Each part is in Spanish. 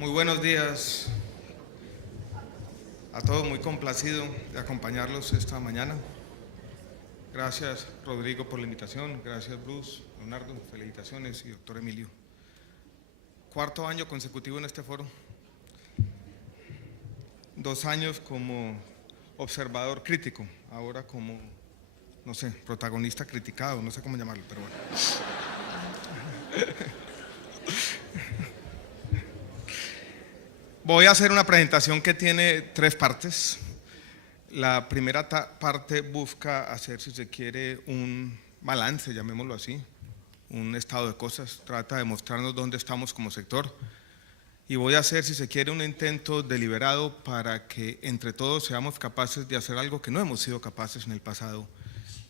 Muy buenos días a todos, muy complacido de acompañarlos esta mañana. Gracias, Rodrigo, por la invitación. Gracias, Bruce, Leonardo, felicitaciones, y doctor Emilio. Cuarto año consecutivo en este foro. 2 años como observador crítico, ahora como, no sé, protagonista criticado, no sé cómo llamarlo, pero bueno. Voy a hacer una presentación que tiene 3 partes. La primera parte busca hacer, si se quiere, un balance, llamémoslo así, un estado de cosas, trata de mostrarnos dónde estamos como sector. Y voy a hacer, si se quiere, un intento deliberado para que entre todos seamos capaces de hacer algo que no hemos sido capaces en el pasado,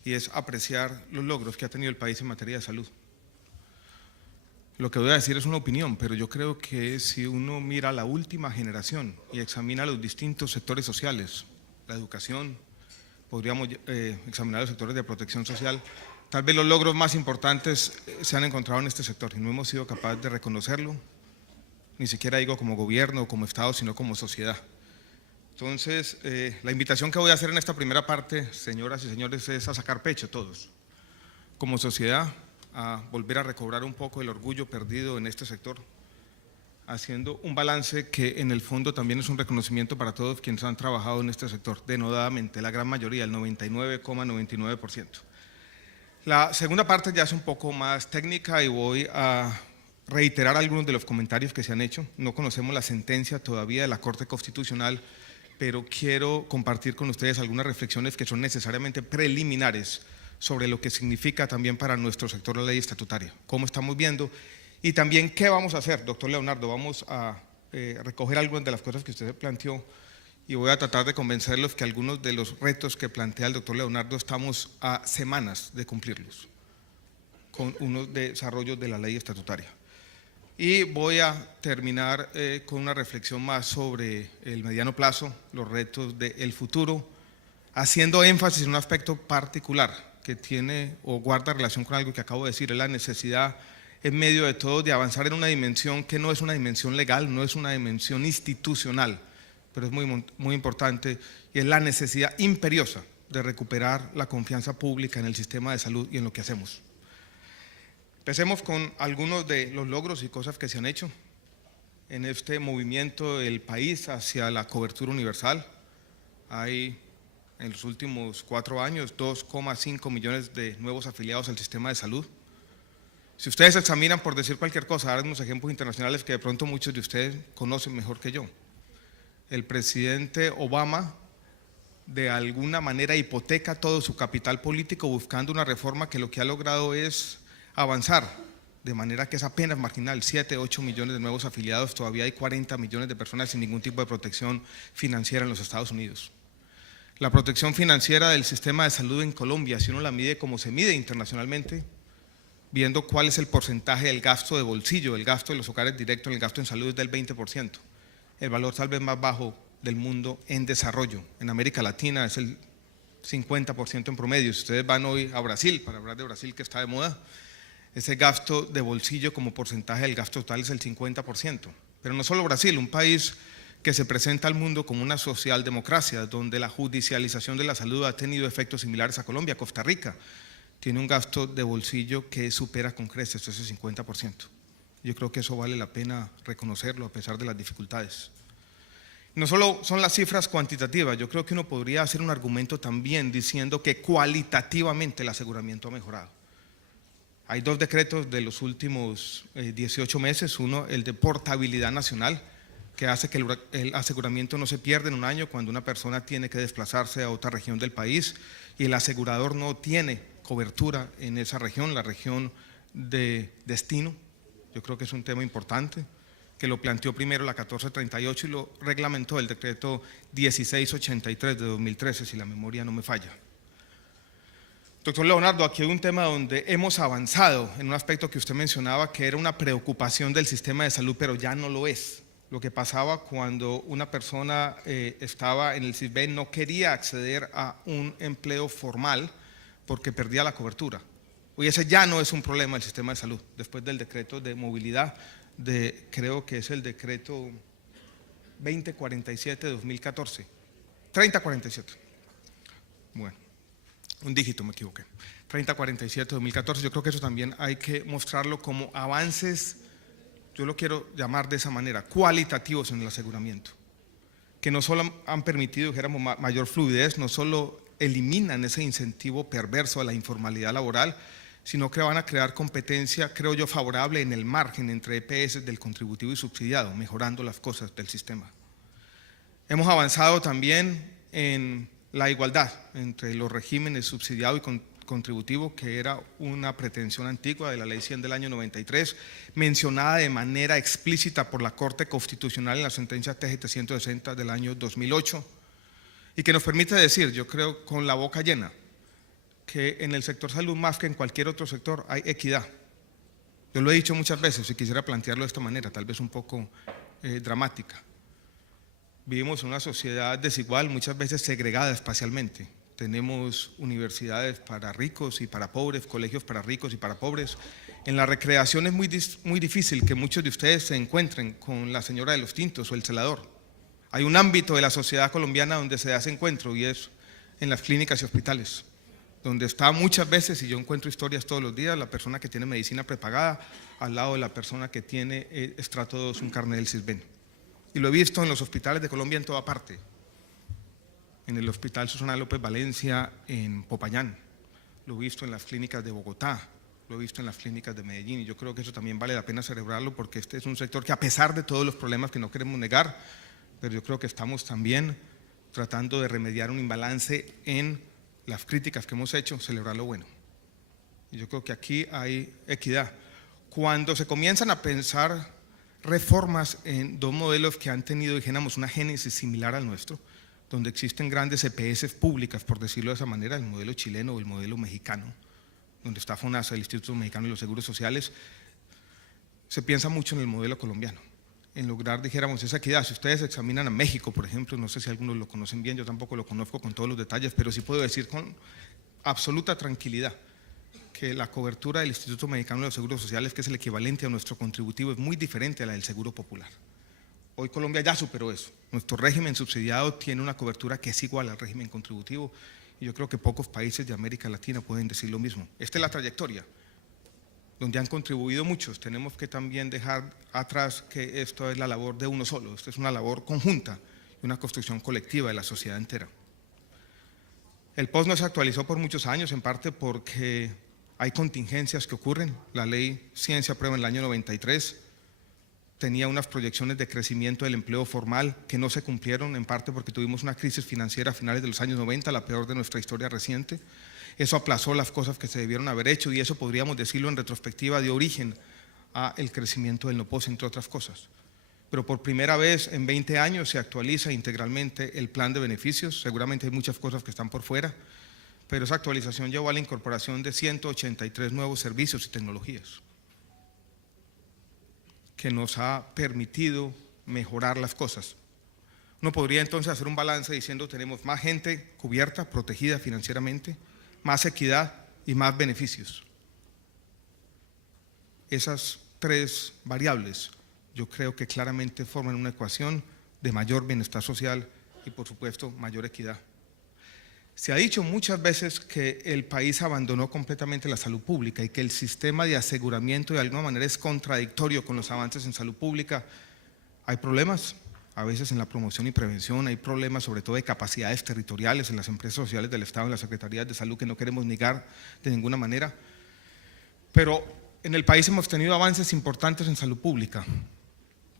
y es apreciar los logros que ha tenido el país en materia de salud. Lo que voy a decir es una opinión, pero yo creo que si uno mira a la última generación y examina los distintos sectores sociales, la educación, podríamos examinar los sectores de protección social, tal vez los logros más importantes se han encontrado en este sector y no hemos sido capaces de reconocerlo, ni siquiera digo como gobierno o como Estado, sino como sociedad. Entonces, la invitación que voy a hacer en esta primera parte, señoras y señores, es a sacar pecho todos, como sociedad, a volver a recobrar un poco el orgullo perdido en este sector, haciendo un balance que en el fondo también es un reconocimiento para todos quienes han trabajado en este sector, denodadamente, la gran mayoría, el 99,99%. La segunda parte ya es un poco más técnica y voy a reiterar algunos de los comentarios que se han hecho. No conocemos la sentencia todavía de la Corte Constitucional, pero quiero compartir con ustedes algunas reflexiones que son necesariamente preliminares sobre lo que significa también para nuestro sector la ley estatutaria, cómo estamos viendo y también qué vamos a hacer. Doctor Leonardo, vamos a recoger algunas de las cosas que usted planteó y voy a tratar de convencerlos que algunos de los retos que plantea el doctor Leonardo estamos a semanas de cumplirlos con unos desarrollos de la ley estatutaria. Y voy a terminar con una reflexión más sobre el mediano plazo, los retos del futuro, haciendo énfasis en un aspecto particular que tiene o guarda relación con algo que acabo de decir, es la necesidad en medio de todo de avanzar en una dimensión que no es una dimensión legal, no es una dimensión institucional, pero es muy importante, y es la necesidad imperiosa de recuperar la confianza pública en el sistema de salud y en lo que hacemos. Empecemos con algunos de los logros y cosas que se han hecho en este movimiento del país hacia la cobertura universal. Hay en los últimos 4 años 2,5 millones de nuevos afiliados al sistema de salud. Si ustedes examinan, por decir cualquier cosa, dar unos ejemplos internacionales que de pronto muchos de ustedes conocen mejor que yo. El presidente Obama de alguna manera hipoteca todo su capital político buscando una reforma que lo que ha logrado es avanzar, de manera que es apenas marginal, 7, 8 millones de nuevos afiliados, todavía hay 40 millones de personas sin ningún tipo de protección financiera en los Estados Unidos. La protección financiera del sistema de salud en Colombia, si uno la mide como se mide internacionalmente, viendo cuál es el porcentaje del gasto de bolsillo, el gasto de los hogares directos, el gasto en salud es del 20%, el valor tal vez más bajo del mundo en desarrollo. En América Latina es el 50% en promedio. Si ustedes van hoy a Brasil, para hablar de Brasil que está de moda, ese gasto de bolsillo como porcentaje del gasto total es el 50%. Pero no solo Brasil, un país que se presenta al mundo como una socialdemocracia, donde la judicialización de la salud ha tenido efectos similares a Colombia. Costa Rica tiene un gasto de bolsillo que supera con creces ese 50%. Yo creo que eso vale la pena reconocerlo a pesar de las dificultades. No solo son las cifras cuantitativas, yo creo que uno podría hacer un argumento también diciendo que cualitativamente el aseguramiento ha mejorado. Hay 2 decretos de los últimos 18 meses, uno el de portabilidad nacional, que hace que el aseguramiento no se pierda en un año cuando una persona tiene que desplazarse a otra región del país y el asegurador no tiene cobertura en esa región, la región de destino. Yo creo que es un tema importante, que lo planteó primero la 1438 y lo reglamentó el decreto 1683 de 2013, si la memoria no me falla. Doctor Leonardo, aquí hay un tema donde hemos avanzado en un aspecto que usted mencionaba, que era una preocupación del sistema de salud, pero ya no lo es. Lo que pasaba cuando una persona estaba en el SISBEN no quería acceder a un empleo formal porque perdía la cobertura. Hoy ese ya no es un problema del sistema de salud, después del decreto de movilidad de, creo que es el decreto 2047 de 2014, 3047. Bueno, un dígito me equivoqué. 3047 de 2014, yo creo que eso también hay que mostrarlo como avances, yo lo quiero llamar de esa manera, cualitativos en el aseguramiento, que no solo han permitido, dijéramos, mayor fluidez, no solo eliminan ese incentivo perverso a la informalidad laboral, sino que van a crear competencia, creo yo, favorable en el margen entre EPS del contributivo y subsidiado, mejorando las cosas del sistema. Hemos avanzado también en la igualdad entre los regímenes subsidiado y contributivo, que era una pretensión antigua de la Ley 100 del año 93, mencionada de manera explícita por la Corte Constitucional en la sentencia TGT 160 del año 2008, y que nos permite decir, yo creo con la boca llena, que en el sector salud más que en cualquier otro sector hay equidad. Yo lo he dicho muchas veces y quisiera plantearlo de esta manera, tal vez un poco dramática. Vivimos en una sociedad desigual, muchas veces segregada espacialmente. Tenemos universidades para ricos y para pobres, colegios para ricos y para pobres. En la recreación es muy difícil que muchos de ustedes se encuentren con la señora de los tintos o el celador. Hay un ámbito de la sociedad colombiana donde se hace encuentro y es en las clínicas y hospitales, donde está muchas veces, y yo encuentro historias todos los días, la persona que tiene medicina prepagada al lado de la persona que tiene estrato 2, un carnet del CISBEN. Y lo he visto en los hospitales de Colombia en toda parte. En el Hospital Susana López Valencia en Popayán, lo he visto en las clínicas de Bogotá, lo he visto en las clínicas de Medellín, y yo creo que eso también vale la pena celebrarlo, porque este es un sector que, a pesar de todos los problemas que no queremos negar, pero yo creo que estamos también tratando de remediar un imbalance en las críticas que hemos hecho, celebrar lo bueno. Y yo creo que aquí hay equidad. Cuando se comienzan a pensar reformas en dos modelos que han tenido, dijéramos, una génesis similar al nuestro, donde existen grandes EPS públicas, por decirlo de esa manera, el modelo chileno o el modelo mexicano, donde está FONASA, el Instituto Mexicano de los Seguros Sociales, se piensa mucho en el modelo colombiano, en lograr, dijéramos, esa equidad. Si ustedes examinan a México, por ejemplo, no sé si algunos lo conocen bien, yo tampoco lo conozco con todos los detalles, pero sí puedo decir con absoluta tranquilidad que la cobertura del Instituto Mexicano de los Seguros Sociales, que es el equivalente a nuestro contributivo, es muy diferente a la del Seguro Popular. Hoy Colombia ya superó eso. Nuestro régimen subsidiado tiene una cobertura que es igual al régimen contributivo, y yo creo que pocos países de América Latina pueden decir lo mismo. Esta es la trayectoria, donde han contribuido muchos. Tenemos que también dejar atrás que esto es la labor de uno solo, esto es una labor conjunta y una construcción colectiva de la sociedad entera. El POS no se actualizó por muchos años, en parte porque hay contingencias que ocurren. La ley 100 se aprueba en el año 93, tenía unas proyecciones de crecimiento del empleo formal que no se cumplieron, en parte porque tuvimos una crisis financiera a finales de los años 90, la peor de nuestra historia reciente. Eso aplazó las cosas que se debieron haber hecho, y eso, podríamos decirlo en retrospectiva, dio origen al crecimiento del no-POS, entre otras cosas. Pero por primera vez en 20 años se actualiza integralmente el plan de beneficios. Seguramente hay muchas cosas que están por fuera, pero esa actualización llevó a la incorporación de 183 nuevos servicios y tecnologías, que nos ha permitido mejorar las cosas. Uno podría entonces hacer un balance diciendo: tenemos más gente cubierta, protegida financieramente, más equidad y más beneficios. Esas tres variables yo creo que claramente forman una ecuación de mayor bienestar social y, por supuesto, mayor equidad. Se ha dicho muchas veces que el país abandonó completamente la salud pública y que el sistema de aseguramiento de alguna manera es contradictorio con los avances en salud pública. Hay problemas a veces en la promoción y prevención, hay problemas sobre todo de capacidades territoriales en las empresas sociales del Estado, en las secretarías de salud, que no queremos negar de ninguna manera, pero en el país hemos tenido avances importantes en salud pública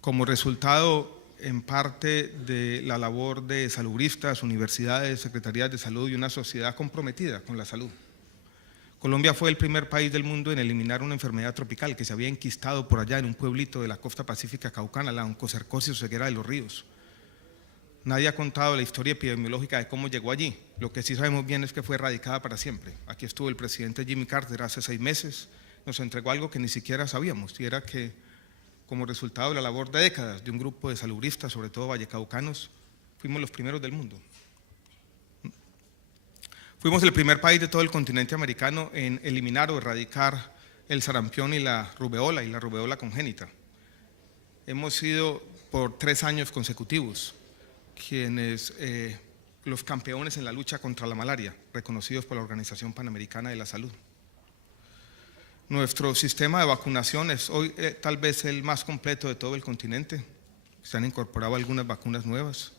como resultado en parte de la labor de salubristas, universidades, secretarías de salud y una sociedad comprometida con la salud. Colombia fue el primer país del mundo en eliminar una enfermedad tropical que se había enquistado por allá en un pueblito de la costa pacífica caucana, la oncocercosis o ceguera de los ríos. Nadie ha contado la historia epidemiológica de cómo llegó allí. Lo que sí sabemos bien es que fue erradicada para siempre. Aquí estuvo el presidente Jimmy Carter hace 6 meses, nos entregó algo que ni siquiera sabíamos, y era que, como resultado de la labor de décadas de un grupo de salubristas, sobre todo vallecaucanos, fuimos los primeros del mundo. Fuimos el primer país de todo el continente americano en eliminar o erradicar el sarampión y la rubeola congénita. hemos sido por 3 años consecutivos los campeones en la lucha contra la malaria, reconocidos por la Organización Panamericana de la Salud. Nuestro sistema de vacunación es hoy tal vez el más completo de todo el continente. Se han incorporado algunas vacunas nuevas.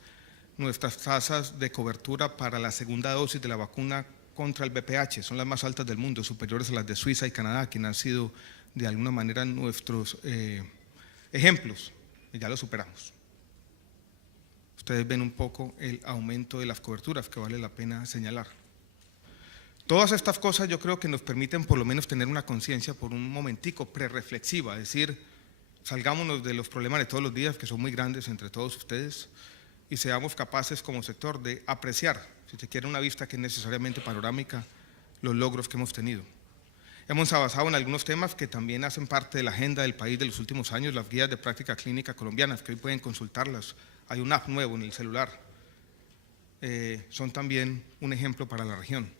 Nuestras tasas de cobertura para la segunda dosis de la vacuna contra el VPH son las más altas del mundo, superiores a las de Suiza y Canadá, quienes han sido de alguna manera nuestros ejemplos, y ya lo superamos. Ustedes ven un poco el aumento de las coberturas que vale la pena señalar. Todas estas cosas yo creo que nos permiten por lo menos tener una conciencia por un momentico prerreflexiva, es decir, salgámonos de los problemas de todos los días, que son muy grandes entre todos ustedes, y seamos capaces como sector de apreciar, si se quiere una vista que es necesariamente panorámica, los logros que hemos tenido. Hemos avanzado en algunos temas que también hacen parte de la agenda del país de los últimos años, las guías de práctica clínica colombianas, que hoy pueden consultarlas. Hay un app nuevo en el celular. Son también un ejemplo para la región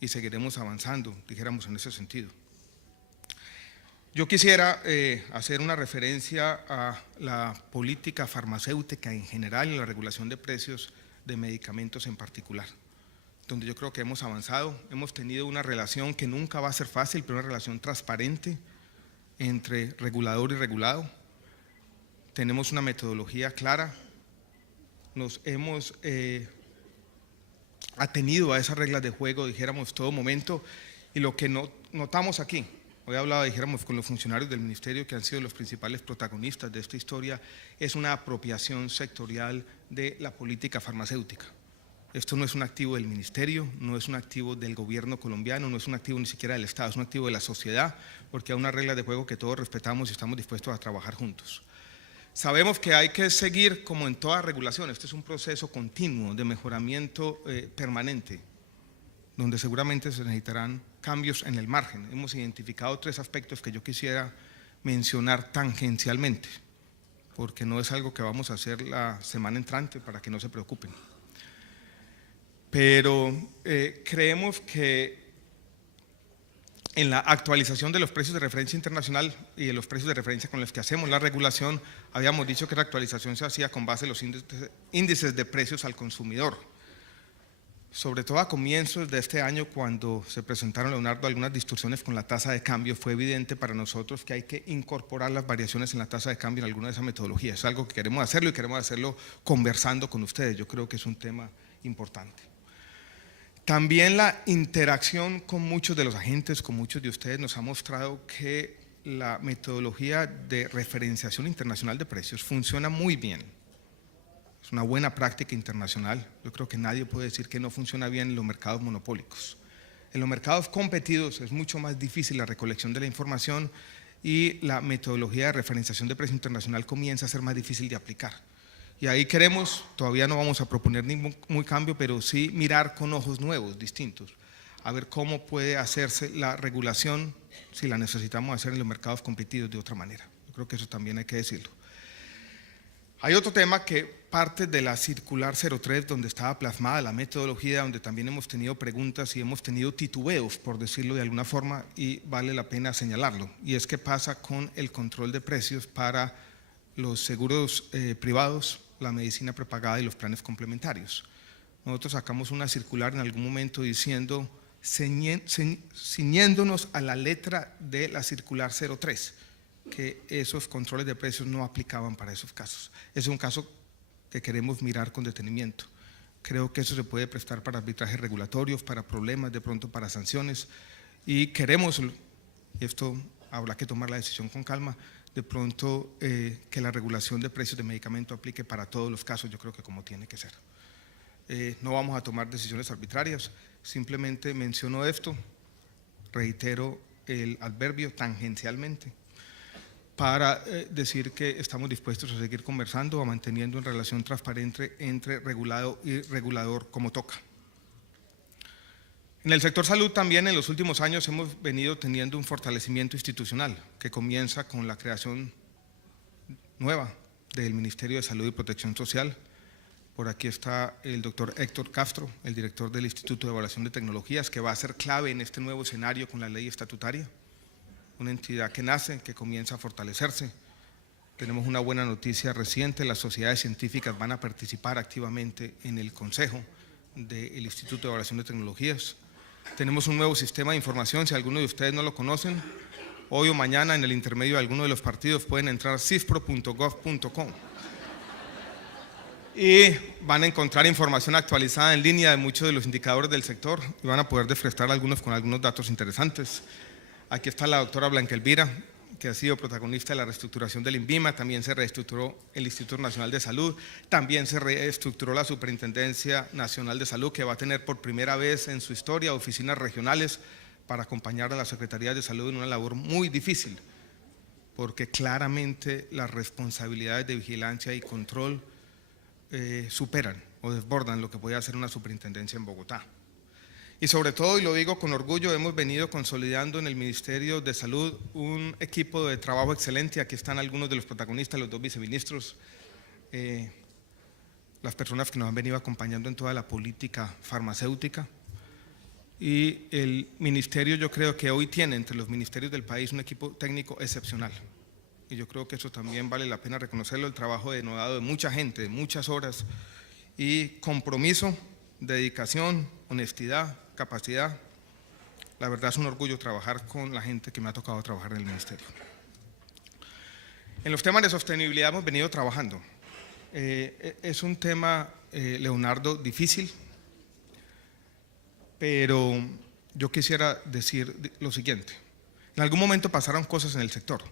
y seguiremos avanzando, dijéramos, en ese sentido. Yo quisiera hacer una referencia a la política farmacéutica en general y la regulación de precios de medicamentos en particular, donde yo creo que hemos avanzado. Hemos tenido una relación que nunca va a ser fácil, pero una relación transparente entre regulador y regulado. Tenemos una metodología clara, nos hemos atenido a esas reglas de juego, dijéramos, todo momento, y lo que notamos aquí, hoy he hablado, dijéramos, con los funcionarios del ministerio que han sido los principales protagonistas de esta historia, es una apropiación sectorial de la política farmacéutica. Esto no es un activo del ministerio, no es un activo del gobierno colombiano, no es un activo ni siquiera del Estado, es un activo de la sociedad, porque hay una regla de juego que todos respetamos y estamos dispuestos a trabajar juntos. Sabemos que hay que seguir, como en toda regulación, este es un proceso continuo de mejoramiento permanente, donde seguramente se necesitarán cambios en el margen. Hemos identificado 3 aspectos que yo quisiera mencionar tangencialmente, porque no es algo que vamos a hacer la semana entrante, para que no se preocupen. Pero creemos que en la actualización de los precios de referencia internacional y de los precios de referencia con los que hacemos la regulación, habíamos dicho que la actualización se hacía con base en los índices de precios al consumidor. Sobre todo a comienzos de este año, cuando se presentaron, Leonardo, algunas distorsiones con la tasa de cambio, fue evidente para nosotros que hay que incorporar las variaciones en la tasa de cambio en alguna de esas metodologías. Es algo que queremos hacerlo y queremos hacerlo conversando con ustedes. Yo creo que es un tema importante. También la interacción con muchos de los agentes, con muchos de ustedes, nos ha mostrado que la metodología de referenciación internacional de precios funciona muy bien. Es una buena práctica internacional. Yo creo que nadie puede decir que no funciona bien en los mercados monopólicos. En los mercados competidos es mucho más difícil la recolección de la información y la metodología de referenciación de precio internacional comienza a ser más difícil de aplicar. Y ahí queremos, todavía no vamos a proponer ningún cambio, pero sí mirar con ojos nuevos, distintos, a ver cómo puede hacerse la regulación si la necesitamos hacer en los mercados competidos de otra manera. Yo creo que eso también hay que decirlo. Hay otro tema que parte de la circular 03, donde estaba plasmada la metodología, donde también hemos tenido preguntas y hemos tenido titubeos, por decirlo de alguna forma, y vale la pena señalarlo, y es qué pasa con el control de precios para los seguros privados, la medicina prepagada y los planes complementarios. Nosotros sacamos una circular en algún momento diciendo, ciñéndonos a la letra de la circular 03, que esos controles de precios no aplicaban para esos casos. Es un caso que queremos mirar con detenimiento. Creo que eso se puede prestar para arbitrajes regulatorios, para problemas, de pronto para sanciones, y queremos, y esto habrá que tomar la decisión con calma, de pronto que la regulación de precios de medicamento aplique para todos los casos, yo creo que como tiene que ser. No vamos a tomar decisiones arbitrarias, simplemente menciono esto, reitero el adverbio tangencialmente, para decir que estamos dispuestos a seguir conversando o manteniendo una relación transparente entre regulado y regulador como toca. En el sector salud también en los últimos años hemos venido teniendo un fortalecimiento institucional que comienza con la creación nueva del Ministerio de Salud y Protección Social. Por aquí está el doctor Héctor Castro, el director del Instituto de Evaluación de Tecnologías, que va a ser clave en este nuevo escenario con la ley estatutaria. Una entidad que nace, que comienza a fortalecerse. Tenemos una buena noticia reciente: las sociedades científicas van a participar activamente en el consejo del Instituto de Evaluación de Tecnologías. Tenemos un nuevo sistema de información. Si alguno de ustedes no lo conocen, hoy o mañana en el intermedio de alguno de los partidos pueden entrar a cifpro.gov.com y van a encontrar información actualizada en línea de muchos de los indicadores del sector y van a poder desfrestar algunos con algunos datos interesantes. Aquí está la doctora Blanca Elvira, que ha sido protagonista de la reestructuración del INVIMA. También se reestructuró el Instituto Nacional de Salud, también se reestructuró la Superintendencia Nacional de Salud, que va a tener por primera vez en su historia oficinas regionales para acompañar a las Secretarías de Salud en una labor muy difícil, porque claramente las responsabilidades de vigilancia y control superan o desbordan lo que puede hacer una superintendencia en Bogotá. Y sobre todo, y lo digo con orgullo, hemos venido consolidando en el Ministerio de Salud un equipo de trabajo excelente. Aquí están algunos de los protagonistas, los 2 viceministros, las personas que nos han venido acompañando en toda la política farmacéutica. Y el ministerio, yo creo que hoy tiene entre los ministerios del país un equipo técnico excepcional. Y yo creo que eso también vale la pena reconocerlo, el trabajo denodado de mucha gente, de muchas horas, y compromiso, dedicación, honestidad, capacidad. La verdad es un orgullo trabajar con la gente que me ha tocado trabajar en el ministerio. En los temas de sostenibilidad hemos venido trabajando. Es un tema, Leonardo, difícil, pero yo quisiera decir lo siguiente. En algún momento pasaron cosas en el sector.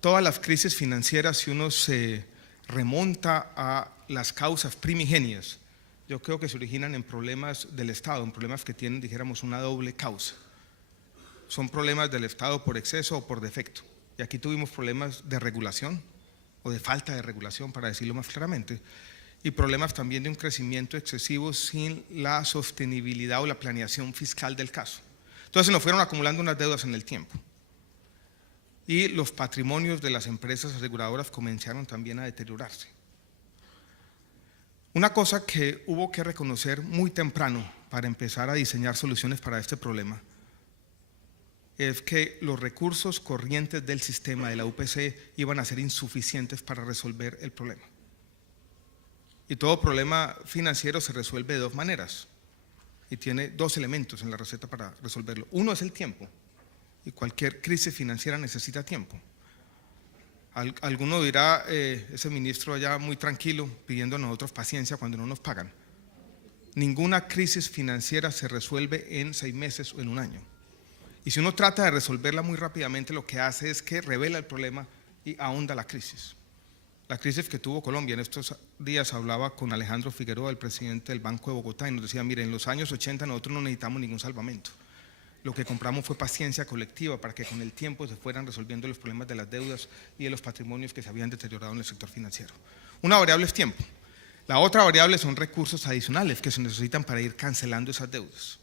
Todas las crisis financieras, si uno se remonta a las causas primigenias, yo creo que se originan en problemas del Estado, en problemas que tienen, dijéramos, una doble causa. Son problemas del Estado por exceso o por defecto. Y aquí tuvimos problemas de regulación o de falta de regulación, para decirlo más claramente, y problemas también de un crecimiento excesivo sin la sostenibilidad o la planeación fiscal del caso. Entonces nos fueron acumulando unas deudas en el tiempo. Y los patrimonios de las empresas aseguradoras comenzaron también a deteriorarse. Una cosa que hubo que reconocer muy temprano para empezar a diseñar soluciones para este problema es que los recursos corrientes del sistema de la UPC iban a ser insuficientes para resolver el problema. Y todo problema financiero se resuelve de 2 maneras y tiene 2 elementos en la receta para resolverlo. Uno es el tiempo, y cualquier crisis financiera necesita tiempo. Alguno dirá, ese ministro allá muy tranquilo, pidiendo a nosotros paciencia cuando no nos pagan. Ninguna crisis financiera se resuelve en 6 meses o en 1 año. Y si uno trata de resolverla muy rápidamente, lo que hace es que revela el problema y ahonda la crisis. La crisis que tuvo Colombia, en estos días hablaba con Alejandro Figueroa, el presidente del Banco de Bogotá, y nos decía, mire, en los años 80 nosotros no necesitamos ningún salvamento. Lo que compramos fue paciencia colectiva para que con el tiempo se fueran resolviendo los problemas de las deudas y de los patrimonios que se habían deteriorado en el sector financiero. Una variable es tiempo. La otra variable son recursos adicionales que se necesitan para ir cancelando esas deudas.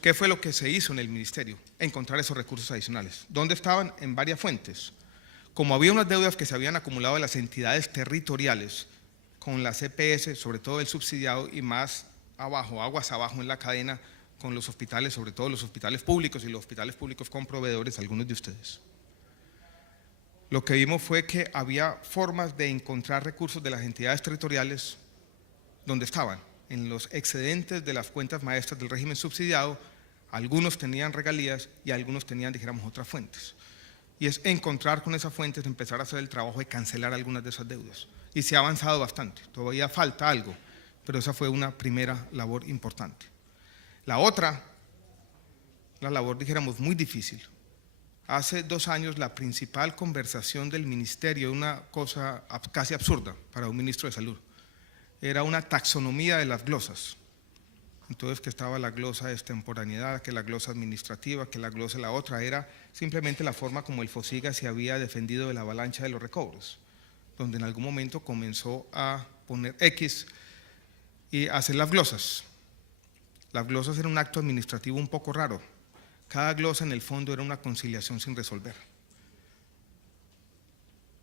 ¿Qué fue lo que se hizo en el ministerio? Encontrar esos recursos adicionales. ¿Dónde estaban? En varias fuentes. Como había unas deudas que se habían acumulado de las entidades territoriales con las EPS, sobre todo el subsidiado, y más abajo, aguas abajo en la cadena, con los hospitales, sobre todo los hospitales públicos y los hospitales públicos con proveedores, algunos de ustedes. Lo que vimos fue que había formas de encontrar recursos de las entidades territoriales donde estaban, en los excedentes de las cuentas maestras del régimen subsidiado. Algunos tenían regalías y algunos tenían, dijéramos, otras fuentes. Y es encontrar con esas fuentes, empezar a hacer el trabajo de cancelar algunas de esas deudas. Y se ha avanzado bastante, todavía falta algo, pero esa fue una primera labor importante. La otra, la labor, dijéramos, muy difícil. Hace 2 años la principal conversación del ministerio, una cosa casi absurda para un ministro de salud, era una taxonomía de las glosas. Entonces, que estaba la glosa de extemporaneidad, que la glosa administrativa, que la glosa, la otra era simplemente la forma como el FOSIGA se había defendido de la avalancha de los recobros, donde en algún momento comenzó a poner X y hacer las glosas. Las glosas eran un acto administrativo un poco raro. Cada glosa en el fondo era una conciliación sin resolver.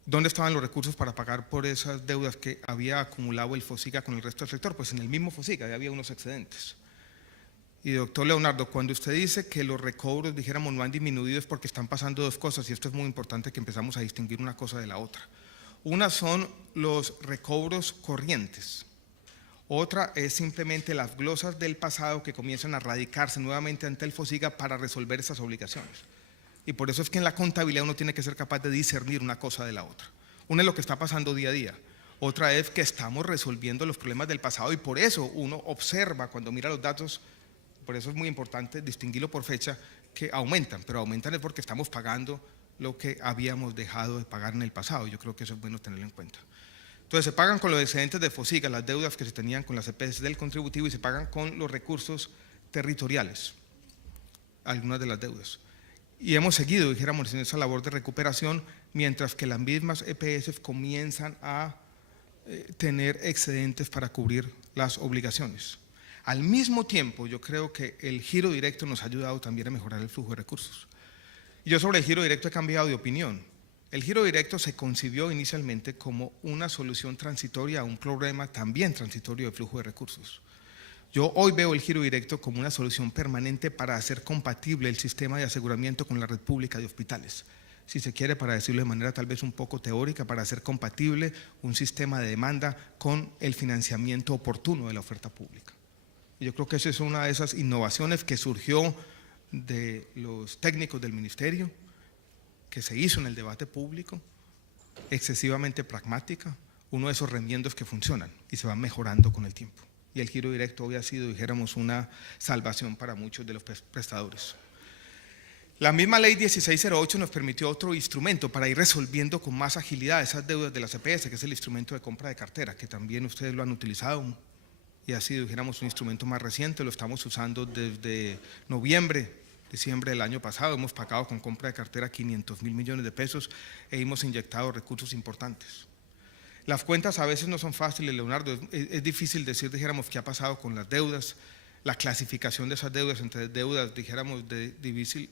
¿Dónde estaban los recursos para pagar por esas deudas que había acumulado el FOSIGA con el resto del sector? Pues en el mismo FOSIGA ya había unos excedentes. Y doctor Leonardo, cuando usted dice que los recobros, dijéramos, no han disminuido, es porque están pasando 2 cosas, y esto es muy importante que empezamos a distinguir una cosa de la otra. Una son los recobros corrientes. Otra es simplemente las glosas del pasado que comienzan a radicarse nuevamente ante el FOSIGA para resolver esas obligaciones. Y por eso es que en la contabilidad uno tiene que ser capaz de discernir una cosa de la otra. Una es lo que está pasando día a día. Otra es que estamos resolviendo los problemas del pasado y por eso uno observa cuando mira los datos, por eso es muy importante distinguirlo por fecha, que aumentan, pero aumentan es porque estamos pagando lo que habíamos dejado de pagar en el pasado. Yo creo que eso es bueno tenerlo en cuenta. Entonces se pagan con los excedentes de FOSIGA, las deudas que se tenían con las EPS del contributivo y se pagan con los recursos territoriales, algunas de las deudas. Y hemos seguido, dijéramos, en esa labor de recuperación, mientras que las mismas EPS comienzan a tener excedentes para cubrir las obligaciones. Al mismo tiempo, yo creo que el giro directo nos ha ayudado también a mejorar el flujo de recursos. Yo sobre el giro directo he cambiado de opinión. El giro directo se concibió inicialmente como una solución transitoria a un problema también transitorio de flujo de recursos. Yo hoy veo el giro directo como una solución permanente para hacer compatible el sistema de aseguramiento con la red pública de hospitales. Si se quiere, para decirlo de manera tal vez un poco teórica, para hacer compatible un sistema de demanda con el financiamiento oportuno de la oferta pública. Y yo creo que esa es una de esas innovaciones que surgió de los técnicos del ministerio, que se hizo en el debate público, excesivamente pragmática, uno de esos remiendos que funcionan y se van mejorando con el tiempo. Y el giro directo hoy ha sido, dijéramos, una salvación para muchos de los prestadores. La misma ley 1608 nos permitió otro instrumento para ir resolviendo con más agilidad esas deudas de las EPS, que es el instrumento de compra de cartera, que también ustedes lo han utilizado y ha sido, dijéramos, un instrumento más reciente, lo estamos usando desde noviembre, diciembre del año pasado. Hemos pagado con compra de cartera 500.000 millones de pesos e hemos inyectado recursos importantes. Las cuentas a veces no son fáciles, Leonardo, es difícil decir, dijéramos, qué ha pasado con las deudas, la clasificación de esas deudas entre deudas, dijéramos, de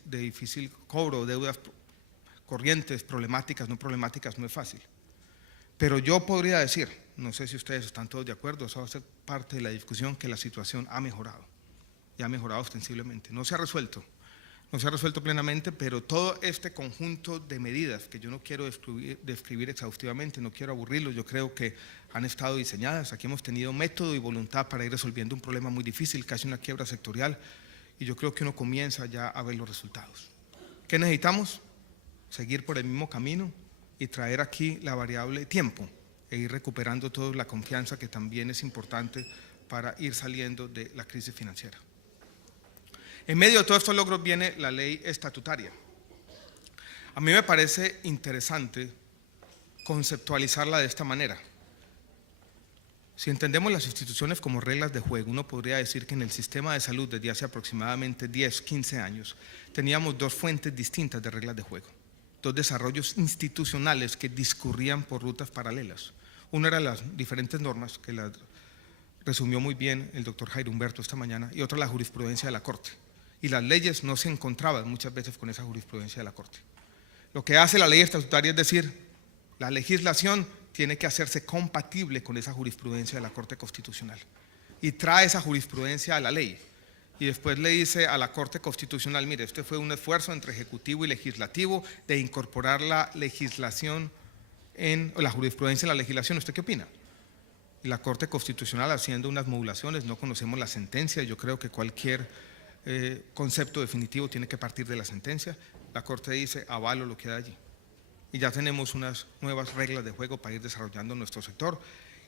difícil cobro, deudas corrientes, problemáticas, no es fácil. Pero yo podría decir, no sé si ustedes están todos de acuerdo, eso va a ser parte de la discusión, que la situación ha mejorado, y ha mejorado ostensiblemente. No se ha resuelto plenamente, pero todo este conjunto de medidas que yo no quiero describir exhaustivamente, no quiero aburrirlos, yo creo que han estado diseñadas. Aquí hemos tenido método y voluntad para ir resolviendo un problema muy difícil, casi una quiebra sectorial, y yo creo que uno comienza ya a ver los resultados. ¿Qué necesitamos? Seguir por el mismo camino y traer aquí la variable tiempo e ir recuperando toda la confianza, que también es importante para ir saliendo de la crisis financiera. En medio de todos estos logros viene la ley estatutaria. A mí me parece interesante conceptualizarla de esta manera. Si entendemos las instituciones como reglas de juego, uno podría decir que en el sistema de salud desde hace aproximadamente 10, 15 años teníamos dos fuentes distintas de reglas de juego, dos desarrollos institucionales que discurrían por rutas paralelas. Una era las diferentes normas, que las resumió muy bien el doctor Jairo Humberto esta mañana, y otra la jurisprudencia de la Corte. Y las leyes no se encontraban muchas veces con esa jurisprudencia de la Corte. Lo que hace la ley estatutaria es decir, la legislación tiene que hacerse compatible con esa jurisprudencia de la Corte Constitucional y trae esa jurisprudencia a la ley y después le dice a la Corte Constitucional, mire, este fue un esfuerzo entre Ejecutivo y Legislativo de incorporar la legislación o la jurisprudencia en la legislación. ¿Usted qué opina? Y la Corte Constitucional haciendo unas modulaciones, no conocemos la sentencia, yo creo que cualquier concepto definitivo tiene que partir de la sentencia. La Corte dice, avalo lo que hay allí. Y ya tenemos unas nuevas reglas de juego para ir desarrollando nuestro sector.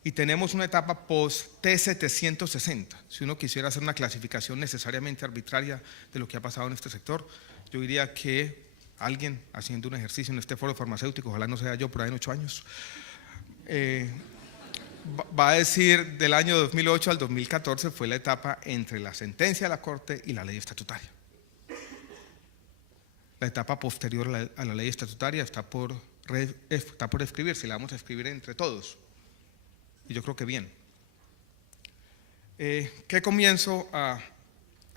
Y tenemos una etapa post-T760. Si uno quisiera hacer una clasificación necesariamente arbitraria de lo que ha pasado en este sector, yo diría que alguien haciendo un ejercicio en este foro farmacéutico, ojalá no sea yo por ahí en 8 años, va a decir del año 2008 al 2014 fue la etapa entre la sentencia de la Corte y la ley estatutaria. La etapa posterior a la ley estatutaria está por escribirse, la vamos a escribir entre todos. Y yo creo que bien. ¿Qué comienzo a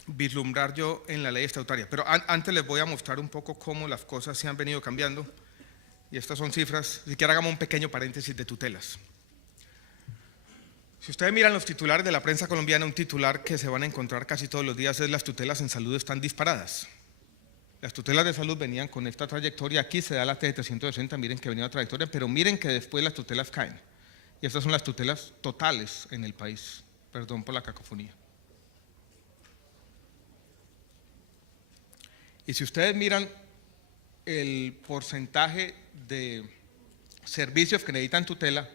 vislumbrar yo en la ley estatutaria? Pero antes les voy a mostrar un poco cómo las cosas se han venido cambiando. Y estas son cifras, si quieren hagamos un pequeño paréntesis de tutelas. Si ustedes miran los titulares de la prensa colombiana, un titular que se van a encontrar casi todos los días es: las tutelas en salud están disparadas. Las tutelas de salud venían con esta trayectoria, aquí se da la T760, miren que venía una trayectoria, pero miren que después las tutelas caen. Y estas son las tutelas totales en el país. Perdón por la cacofonía. Y si ustedes miran el porcentaje de servicios que necesitan tutela,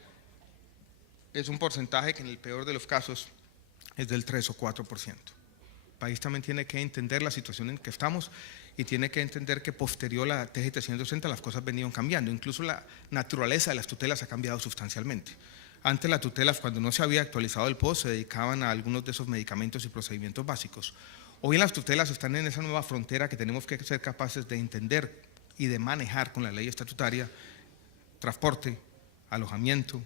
es un porcentaje que en el peor de los casos es del 3 o 4%. El país también tiene que entender la situación en que estamos y tiene que entender que posterior a la T760 las cosas venían cambiando. Incluso la naturaleza de las tutelas ha cambiado sustancialmente. Antes las tutelas, cuando no se había actualizado el POS, se dedicaban a algunos de esos medicamentos y procedimientos básicos. Hoy las tutelas están en esa nueva frontera que tenemos que ser capaces de entender y de manejar con la ley estatutaria: transporte, alojamiento,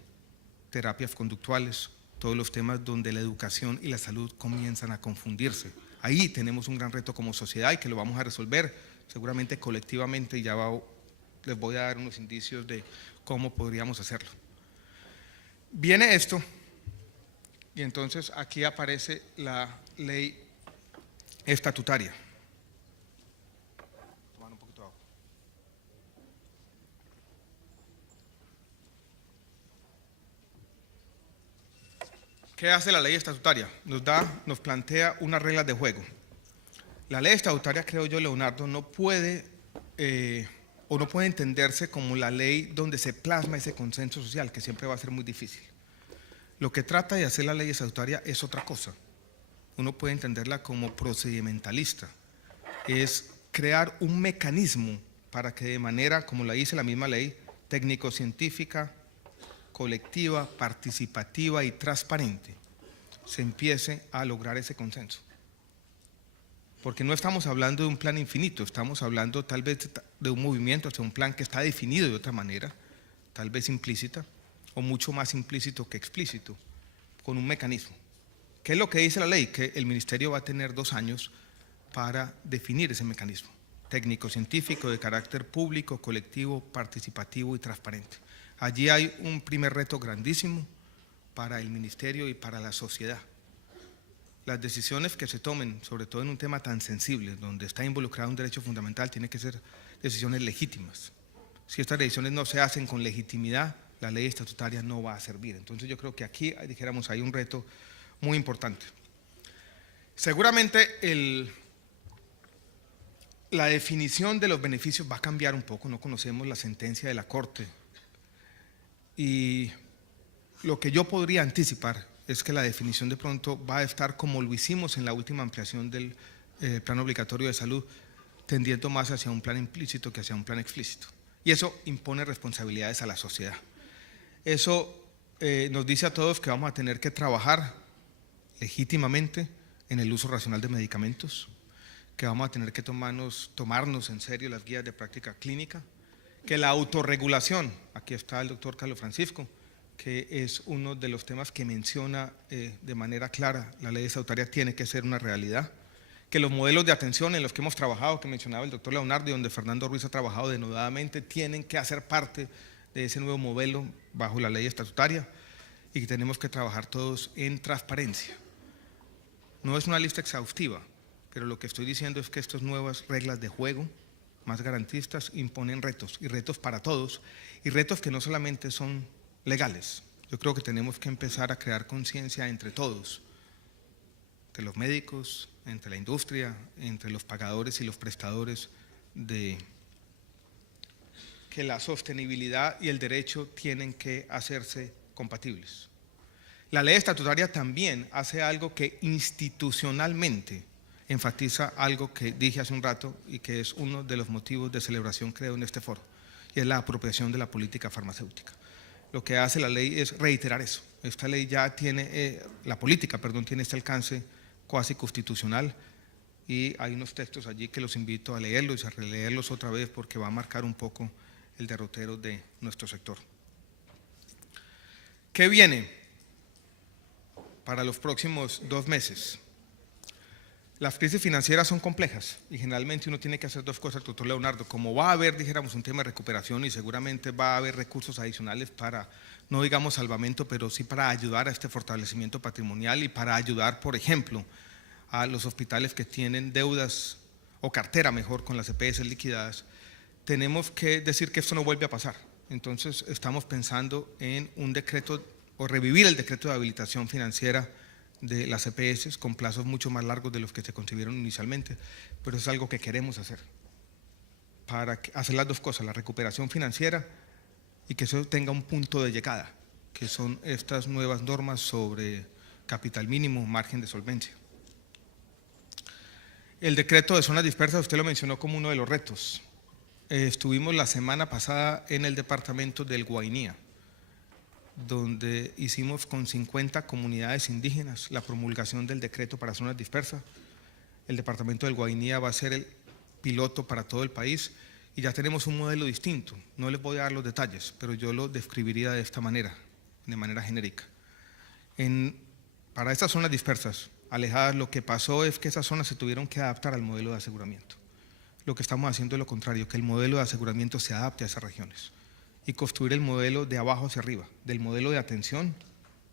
terapias conductuales, todos los temas donde la educación y la salud comienzan a confundirse. Ahí tenemos un gran reto como sociedad y que lo vamos a resolver seguramente colectivamente, y ya les voy a dar unos indicios de cómo podríamos hacerlo. Viene esto y entonces aquí aparece la ley estatutaria. Tomar un poquito de agua. ¿Qué hace la ley estatutaria? Nos plantea unas reglas de juego. La ley estatutaria, creo yo, Leonardo, no puede entenderse como la ley donde se plasma ese consenso social, que siempre va a ser muy difícil. Lo que trata de hacer la ley estatutaria es otra cosa. Uno puede entenderla como procedimentalista. Es crear un mecanismo para que de manera, como la dice la misma ley, técnico-científica, colectiva, participativa y transparente, se empiece a lograr ese consenso. Porque no estamos hablando de un plan infinito, estamos hablando tal vez de un movimiento hacia un plan que está definido de otra manera, tal vez implícita, o mucho más implícito que explícito, con un mecanismo. ¿Qué es lo que dice la ley? Que el ministerio va a tener 2 años para definir ese mecanismo técnico-científico de carácter público, colectivo, participativo y transparente. Allí hay un primer reto grandísimo para el ministerio y para la sociedad. Las decisiones que se tomen, sobre todo en un tema tan sensible, donde está involucrado un derecho fundamental, tienen que ser decisiones legítimas. Si estas decisiones no se hacen con legitimidad, la ley estatutaria no va a servir. Entonces yo creo que aquí, dijéramos, hay un reto muy importante. Seguramente la definición de los beneficios va a cambiar un poco, no conocemos la sentencia de la Corte, y lo que yo podría anticipar es que la definición de pronto va a estar como lo hicimos en la última ampliación del plan obligatorio de salud, tendiendo más hacia un plan implícito que hacia un plan explícito. Y eso impone responsabilidades a la sociedad. Eso nos dice a todos que vamos a tener que trabajar legítimamente en el uso racional de medicamentos, que vamos a tener que tomarnos en serio las guías de práctica clínica, que la autorregulación, aquí está el doctor Carlos Francisco, que es uno de los temas que menciona de manera clara, la ley estatutaria tiene que ser una realidad, que los modelos de atención en los que hemos trabajado, que mencionaba el doctor Leonardo y donde Fernando Ruiz ha trabajado denodadamente, tienen que hacer parte de ese nuevo modelo bajo la ley estatutaria, y que tenemos que trabajar todos en transparencia. No es una lista exhaustiva, pero lo que estoy diciendo es que estas nuevas reglas de juego más garantistas imponen retos, y retos para todos, y retos que no solamente son legales. Yo creo que tenemos que empezar a crear conciencia entre todos, entre los médicos, entre la industria, entre los pagadores y los prestadores, de que la sostenibilidad y el derecho tienen que hacerse compatibles. La ley estatutaria también hace algo que institucionalmente enfatiza algo que dije hace un rato y que es uno de los motivos de celebración, creo, en este foro, y es la apropiación de la política farmacéutica. Lo que hace la ley es reiterar eso. Esta ley ya tiene, la política, perdón, tiene este alcance cuasi constitucional, y hay unos textos allí que los invito a leerlos y a releerlos otra vez, porque va a marcar un poco el derrotero de nuestro sector. ¿Qué viene para los próximos 2 meses? Las crisis financieras son complejas y generalmente uno tiene que hacer 2 cosas, doctor Leonardo. Como va a haber, dijéramos, un tema de recuperación y seguramente va a haber recursos adicionales para, no digamos salvamento, pero sí para ayudar a este fortalecimiento patrimonial y para ayudar, por ejemplo, a los hospitales que tienen deudas o cartera mejor con las EPS liquidadas, tenemos que decir que esto no vuelve a pasar. Entonces estamos pensando en un decreto o revivir el decreto de habilitación financiera de las EPS con plazos mucho más largos de los que se concibieron inicialmente, pero es algo que queremos hacer para hacer las dos cosas, la recuperación financiera y que eso tenga un punto de llegada, que son estas nuevas normas sobre capital mínimo, margen de solvencia. El decreto de zonas dispersas, usted lo mencionó como uno de los retos. Estuvimos la semana pasada en el departamento del Guainía, donde hicimos con 50 comunidades indígenas la promulgación del decreto para zonas dispersas. El departamento del Guainía va a ser el piloto para todo el país y ya tenemos un modelo distinto. No les voy a dar los detalles, pero yo lo describiría de esta manera, de manera genérica. Para estas zonas dispersas, alejadas, lo que pasó es que esas zonas se tuvieron que adaptar al modelo de aseguramiento. Lo que estamos haciendo es lo contrario, que el modelo de aseguramiento se adapte a esas regiones y construir el modelo de abajo hacia arriba, del modelo de atención,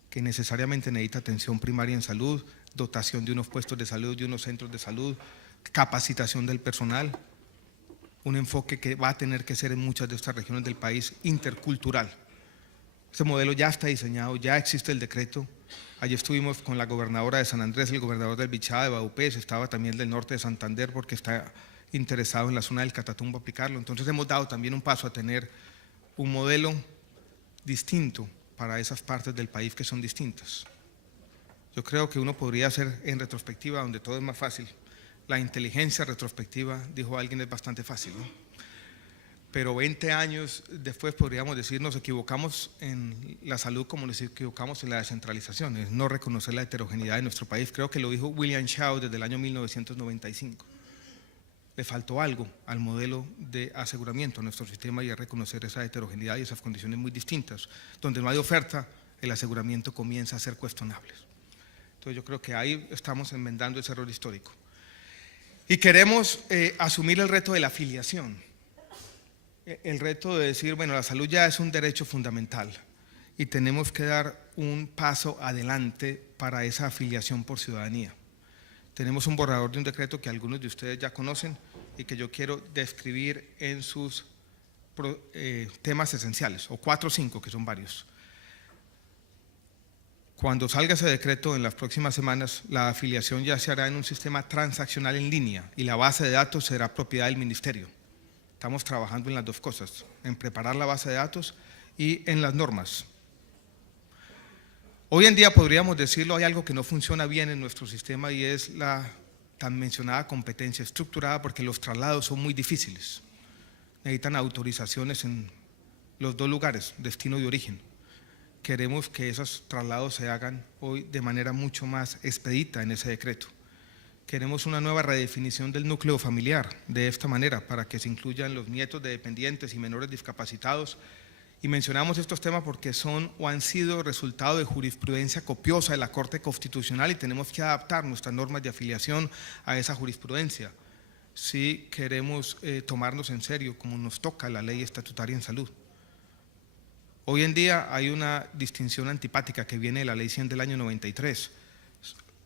que necesariamente necesita atención primaria en salud, dotación de unos puestos de salud, de unos centros de salud, capacitación del personal, un enfoque que va a tener que ser en muchas de estas regiones del país intercultural. Este modelo ya está diseñado, ya existe el decreto. Allí estuvimos con la gobernadora de San Andrés, el gobernador del Bichada, de Baupés, estaba también del norte de Santander porque está interesado en la zona del Catatumbo aplicarlo. Entonces hemos dado también un paso a tener un modelo distinto para esas partes del país que son distintas. Yo creo que uno podría hacer en retrospectiva, donde todo es más fácil. La inteligencia retrospectiva, dijo alguien, es bastante fácil, ¿no? Pero 20 años después podríamos decir, nos equivocamos en la salud como nos equivocamos en la descentralización, es no reconocer la heterogeneidad de nuestro país. Creo que lo dijo William Shaw desde el año 1995. Le faltó algo al modelo de aseguramiento a nuestro sistema y es reconocer esa heterogeneidad y esas condiciones muy distintas. Donde no hay oferta, el aseguramiento comienza a ser cuestionable. Entonces yo creo que ahí estamos enmendando ese error histórico. Y queremos asumir el reto de la afiliación. El reto de decir, bueno, la salud ya es un derecho fundamental y tenemos que dar un paso adelante para esa afiliación por ciudadanía. Tenemos un borrador de un decreto que algunos de ustedes ya conocen y que yo quiero describir en sus temas esenciales, o 4 o 5, que son varios. Cuando salga ese decreto en las próximas semanas, la afiliación ya se hará en un sistema transaccional en línea y la base de datos será propiedad del ministerio. Estamos trabajando en las dos cosas, en preparar la base de datos y en las normas. Hoy en día podríamos decirlo, hay algo que no funciona bien en nuestro sistema y es la tan mencionada competencia estructurada, porque los traslados son muy difíciles. Necesitan autorizaciones en los dos lugares, destino y origen. Queremos que esos traslados se hagan hoy de manera mucho más expedita en ese decreto. Queremos una nueva redefinición del núcleo familiar de esta manera para que se incluyan los nietos de dependientes y menores discapacitados. Y mencionamos estos temas porque son o han sido resultado de jurisprudencia copiosa de la Corte Constitucional y tenemos que adaptar nuestras normas de afiliación a esa jurisprudencia si queremos tomarnos en serio como nos toca la ley estatutaria en salud. Hoy en día hay una distinción antipática que viene de la Ley 100 del año 93.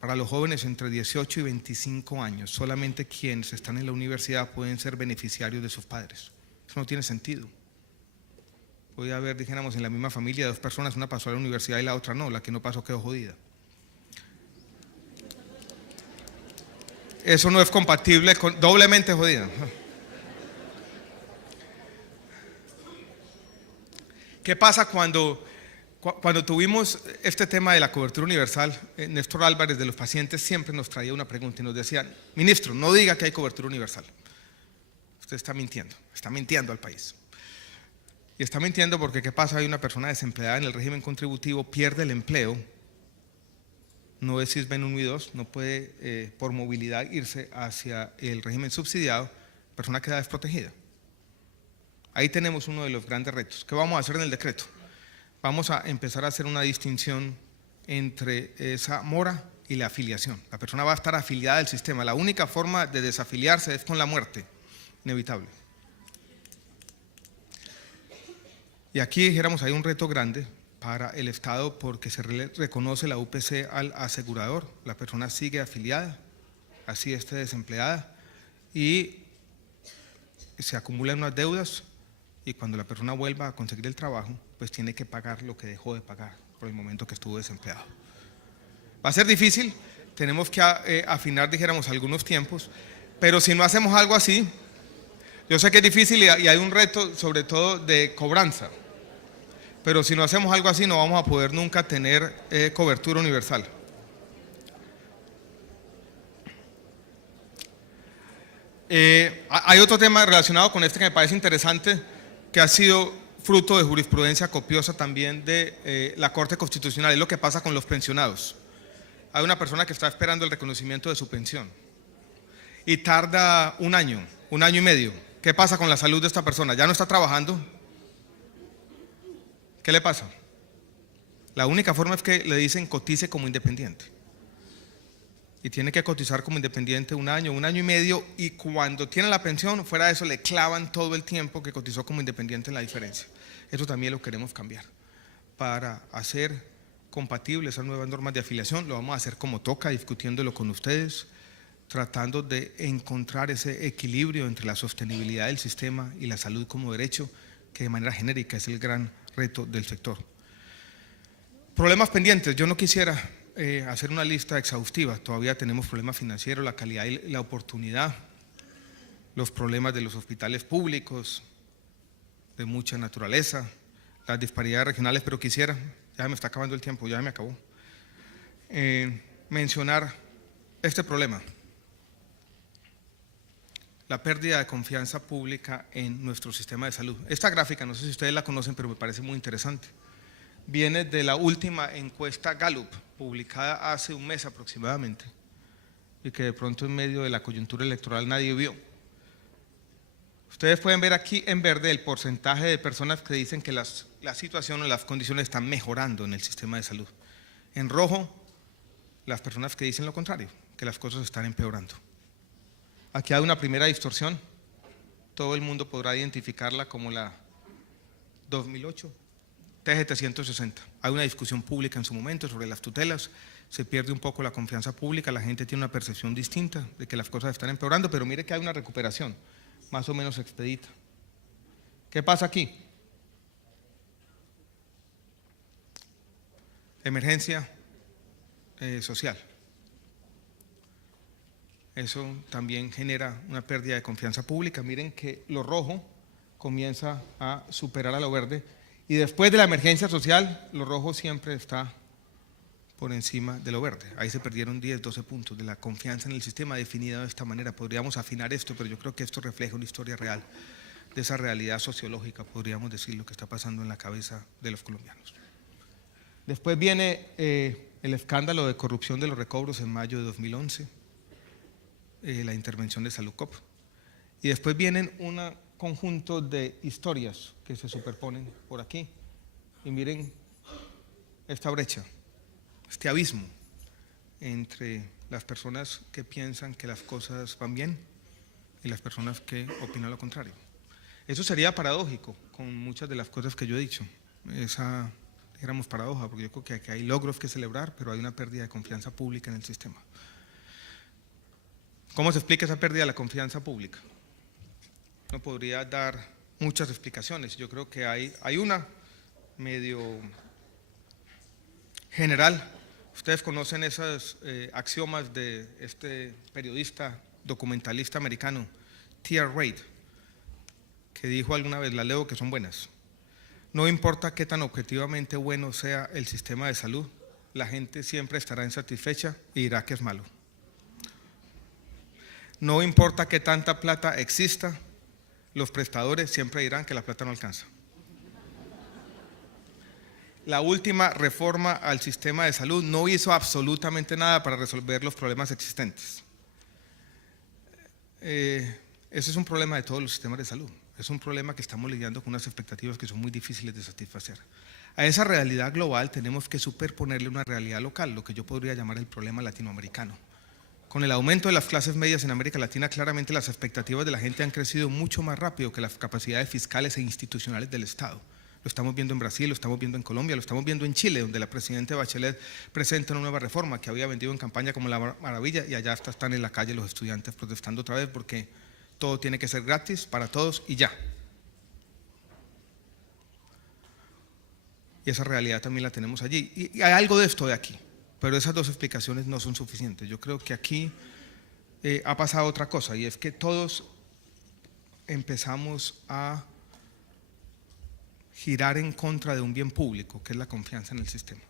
Para los jóvenes entre 18 y 25 años, solamente quienes están en la universidad pueden ser beneficiarios de sus padres. Eso no tiene sentido. Puede haber, dijéramos, en la misma familia 2 personas, una pasó a la universidad y la otra no, la que no pasó quedó jodida. Eso no es compatible con doblemente jodida. ¿Qué pasa cuando tuvimos este tema de la cobertura universal? Néstor Álvarez de los pacientes siempre nos traía una pregunta y nos decía, ministro, no diga que hay cobertura universal. Usted está mintiendo al país. Y está mintiendo porque ¿qué pasa? Hay una persona desempleada en el régimen contributivo, pierde el empleo, no es SISBEN 1 y 2, no puede por movilidad irse hacia el régimen subsidiado, la persona queda desprotegida. Ahí tenemos uno de los grandes retos. ¿Qué vamos a hacer en el decreto? Vamos a empezar a hacer una distinción entre esa mora y la afiliación. La persona va a estar afiliada al sistema. La única forma de desafiliarse es con la muerte, inevitable. Y aquí, dijéramos, hay un reto grande para el Estado porque se reconoce la UPC al asegurador. La persona sigue afiliada, así esté desempleada, y se acumulan unas deudas y cuando la persona vuelva a conseguir el trabajo, pues tiene que pagar lo que dejó de pagar por el momento que estuvo desempleado. Va a ser difícil, tenemos que afinar, dijéramos, algunos tiempos, pero si no hacemos algo así, yo sé que es difícil y hay un reto sobre todo de cobranza, pero si no hacemos algo así no vamos a poder nunca tener cobertura universal. Hay otro tema relacionado con este que me parece interesante, que ha sido fruto de jurisprudencia copiosa también de la Corte Constitucional, es lo que pasa con los pensionados. Hay una persona que está esperando el reconocimiento de su pensión y tarda un año y medio. ¿Qué pasa con la salud de esta persona? ¿Ya no está trabajando? ¿Qué le pasa? La única forma es que le dicen cotice como independiente. Y tiene que cotizar como independiente un año y medio, y cuando tiene la pensión, fuera de eso, le clavan todo el tiempo que cotizó como independiente en la diferencia. Eso también lo queremos cambiar para hacer compatibles esas nuevas normas de afiliación. Lo vamos a hacer como toca, discutiéndolo con ustedes, tratando de encontrar ese equilibrio entre la sostenibilidad del sistema y la salud como derecho, que de manera genérica es el gran reto del sector. Problemas pendientes. Yo no quisiera hacer una lista exhaustiva. Todavía tenemos problemas financieros, la calidad y la oportunidad, los problemas de los hospitales públicos de mucha naturaleza, las disparidades regionales, pero quisiera, ya me está acabando el tiempo, ya me acabó, mencionar este problema: la pérdida de confianza pública en nuestro sistema de salud. Esta gráfica, no sé si ustedes la conocen, pero me parece muy interesante. Viene de la última encuesta Gallup, publicada hace un mes aproximadamente, y que de pronto en medio de la coyuntura electoral nadie vio. Ustedes pueden ver aquí en verde el porcentaje de personas que dicen que la situación o las condiciones están mejorando en el sistema de salud. En rojo, las personas que dicen lo contrario, que las cosas están empeorando. Aquí hay una primera distorsión, todo el mundo podrá identificarla como la 2008. TGT 160. Hay una discusión pública en su momento sobre las tutelas, se pierde un poco la confianza pública, la gente tiene una percepción distinta de que las cosas están empeorando, pero mire que hay una recuperación más o menos expedita. ¿Qué pasa aquí? Emergencia social. Eso también genera una pérdida de confianza pública. Miren que lo rojo comienza a superar a lo verde. Y después de la emergencia social, lo rojo siempre está por encima de lo verde. Ahí se perdieron 10, 12 puntos de la confianza en el sistema definida de esta manera. Podríamos afinar esto, pero yo creo que esto refleja una historia real de esa realidad sociológica, podríamos decir, lo que está pasando en la cabeza de los colombianos. Después viene el escándalo de corrupción de los recobros en mayo de 2011, la intervención de Saludcop. Y después vienen un conjunto de historias que se superponen por aquí. Y miren esta brecha, este abismo entre las personas que piensan que las cosas van bien y las personas que opinan lo contrario. Eso sería paradójico con muchas de las cosas que yo he dicho. Esa, éramos paradoja, porque yo creo que aquí hay logros que celebrar, pero hay una pérdida de confianza pública en el sistema. ¿Cómo se explica esa pérdida de la confianza pública? No podría dar muchas explicaciones. Yo creo que hay una medio general. Ustedes conocen esos axiomas de este periodista documentalista americano, T.R. Reid, que dijo alguna vez, la leo, que son buenas: no importa qué tan objetivamente bueno sea el sistema de salud, la gente siempre estará insatisfecha y dirá que es malo. No importa qué tanta plata exista, los prestadores siempre dirán que la plata no alcanza. La última reforma al sistema de salud no hizo absolutamente nada para resolver los problemas existentes. Ese es un problema de todos los sistemas de salud. Es un problema que estamos lidiando con unas expectativas que son muy difíciles de satisfacer. A esa realidad global tenemos que superponerle una realidad local, lo que yo podría llamar el problema latinoamericano. Con el aumento de las clases medias en América Latina, claramente las expectativas de la gente han crecido mucho más rápido que las capacidades fiscales e institucionales del Estado. Lo estamos viendo en Brasil, lo estamos viendo en Colombia, lo estamos viendo en Chile, donde la presidenta Bachelet presenta una nueva reforma que había vendido en campaña como la maravilla, y allá hasta están en la calle los estudiantes protestando otra vez porque todo tiene que ser gratis para todos y ya. Y esa realidad también la tenemos allí. Y hay algo de esto de aquí, pero esas dos explicaciones no son suficientes. Yo creo que aquí ha pasado otra cosa, y es que todos empezamos a girar en contra de un bien público, que es la confianza en el sistema.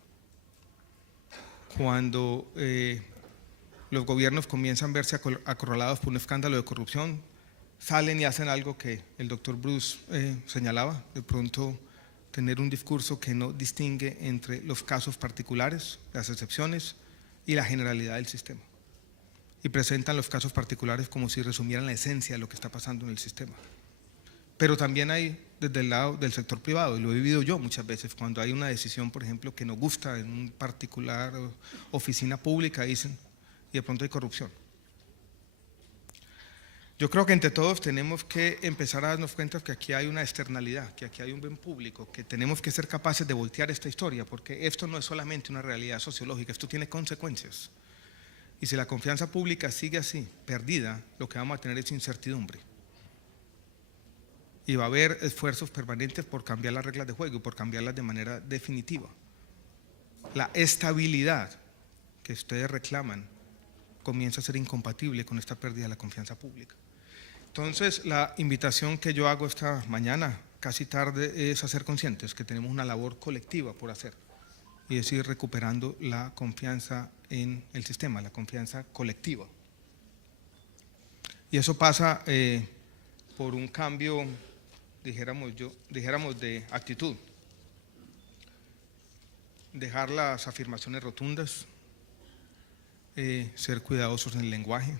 Cuando los gobiernos comienzan a verse acorralados por un escándalo de corrupción, salen y hacen algo que el doctor Bruce señalaba, de pronto tener un discurso que no distingue entre los casos particulares, las excepciones y la generalidad del sistema. Y presentan los casos particulares como si resumieran la esencia de lo que está pasando en el sistema. Pero también hay desde el lado del sector privado, y lo he vivido yo muchas veces, cuando hay una decisión, por ejemplo, que nos gusta en un particular oficina pública, dicen, y de pronto hay corrupción. Yo creo que entre todos tenemos que empezar a darnos cuenta que aquí hay una externalidad, que aquí hay un bien público, que tenemos que ser capaces de voltear esta historia, porque esto no es solamente una realidad sociológica, esto tiene consecuencias. Y si la confianza pública sigue así, perdida, lo que vamos a tener es incertidumbre. Y va a haber esfuerzos permanentes por cambiar las reglas de juego y por cambiarlas de manera definitiva. La estabilidad que ustedes reclaman comienza a ser incompatible con esta pérdida de la confianza pública. Entonces, la invitación que yo hago esta mañana, casi tarde, es a ser conscientes que tenemos una labor colectiva por hacer, y es ir recuperando la confianza en el sistema, la confianza colectiva. Y eso pasa por un cambio, dijéramos de actitud. Dejar las afirmaciones rotundas, ser cuidadosos en el lenguaje,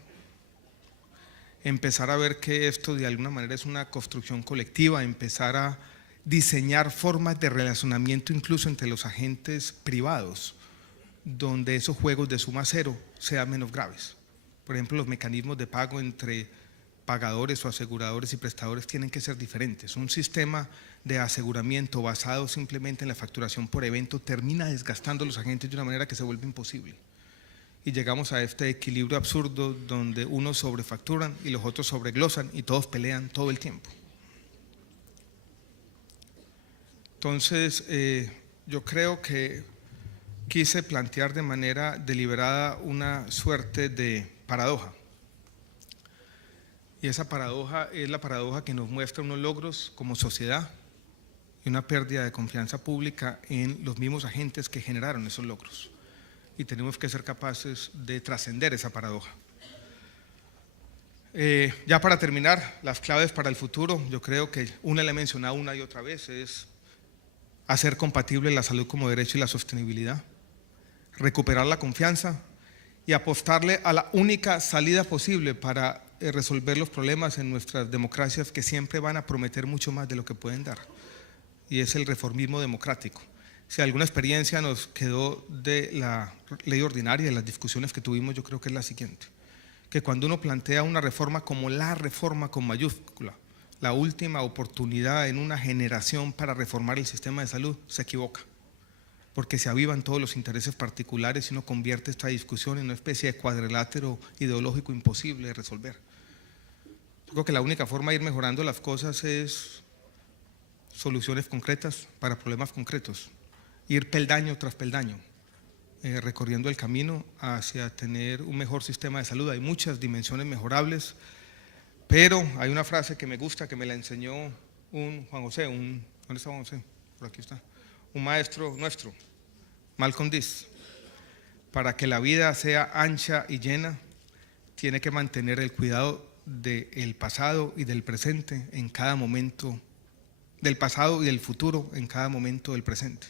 empezar a ver que esto de alguna manera es una construcción colectiva, empezar a diseñar formas de relacionamiento incluso entre los agentes privados, donde esos juegos de suma cero sean menos graves. Por ejemplo, los mecanismos de pago entre pagadores o aseguradores y prestadores tienen que ser diferentes. Un sistema de aseguramiento basado simplemente en la facturación por evento termina desgastando a los agentes de una manera que se vuelve imposible. Y llegamos a este equilibrio absurdo donde unos sobrefacturan y los otros sobreglosan y todos pelean todo el tiempo. Entonces, yo creo que quise plantear de manera deliberada una suerte de paradoja. Y esa paradoja es la paradoja que nos muestra unos logros como sociedad y una pérdida de confianza pública en los mismos agentes que generaron esos logros. Y tenemos que ser capaces de trascender esa paradoja. Ya para terminar, las claves para el futuro, yo creo que una la he mencionado una y otra vez, es hacer compatible la salud como derecho y la sostenibilidad, recuperar la confianza y apostarle a la única salida posible para resolver los problemas en nuestras democracias que siempre van a prometer mucho más de lo que pueden dar, y es el reformismo democrático. Si alguna experiencia nos quedó de la ley ordinaria, de las discusiones que tuvimos, yo creo que es la siguiente, que cuando uno plantea una reforma como la reforma con mayúscula, la última oportunidad en una generación para reformar el sistema de salud, se equivoca, porque se avivan todos los intereses particulares y uno convierte esta discusión en una especie de cuadrilátero ideológico imposible de resolver. Yo creo que la única forma de ir mejorando las cosas es soluciones concretas para problemas concretos, ir peldaño tras peldaño, recorriendo el camino hacia tener un mejor sistema de salud. Hay muchas dimensiones mejorables, pero hay una frase que me gusta, que me la enseñó un Juan José, ¿dónde está Juan José? Por aquí está, un maestro nuestro, Malcolm X: para que la vida sea ancha y llena, tiene que mantener el cuidado del pasado y del presente en cada momento, del pasado y del futuro en cada momento del presente.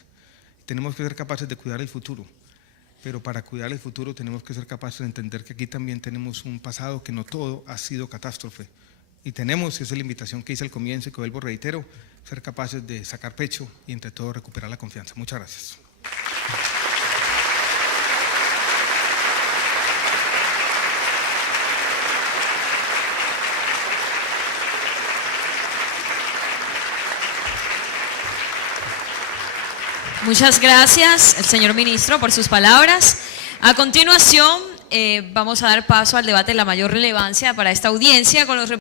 Tenemos que ser capaces de cuidar el futuro, pero para cuidar el futuro tenemos que ser capaces de entender que aquí también tenemos un pasado, que no todo ha sido catástrofe, y tenemos, esa es la invitación que hice al comienzo y que vuelvo reitero, ser capaces de sacar pecho y entre todos recuperar la confianza. Muchas gracias. Muchas gracias, el señor ministro, por sus palabras. A continuación, vamos a dar paso al debate de la mayor relevancia para esta audiencia con los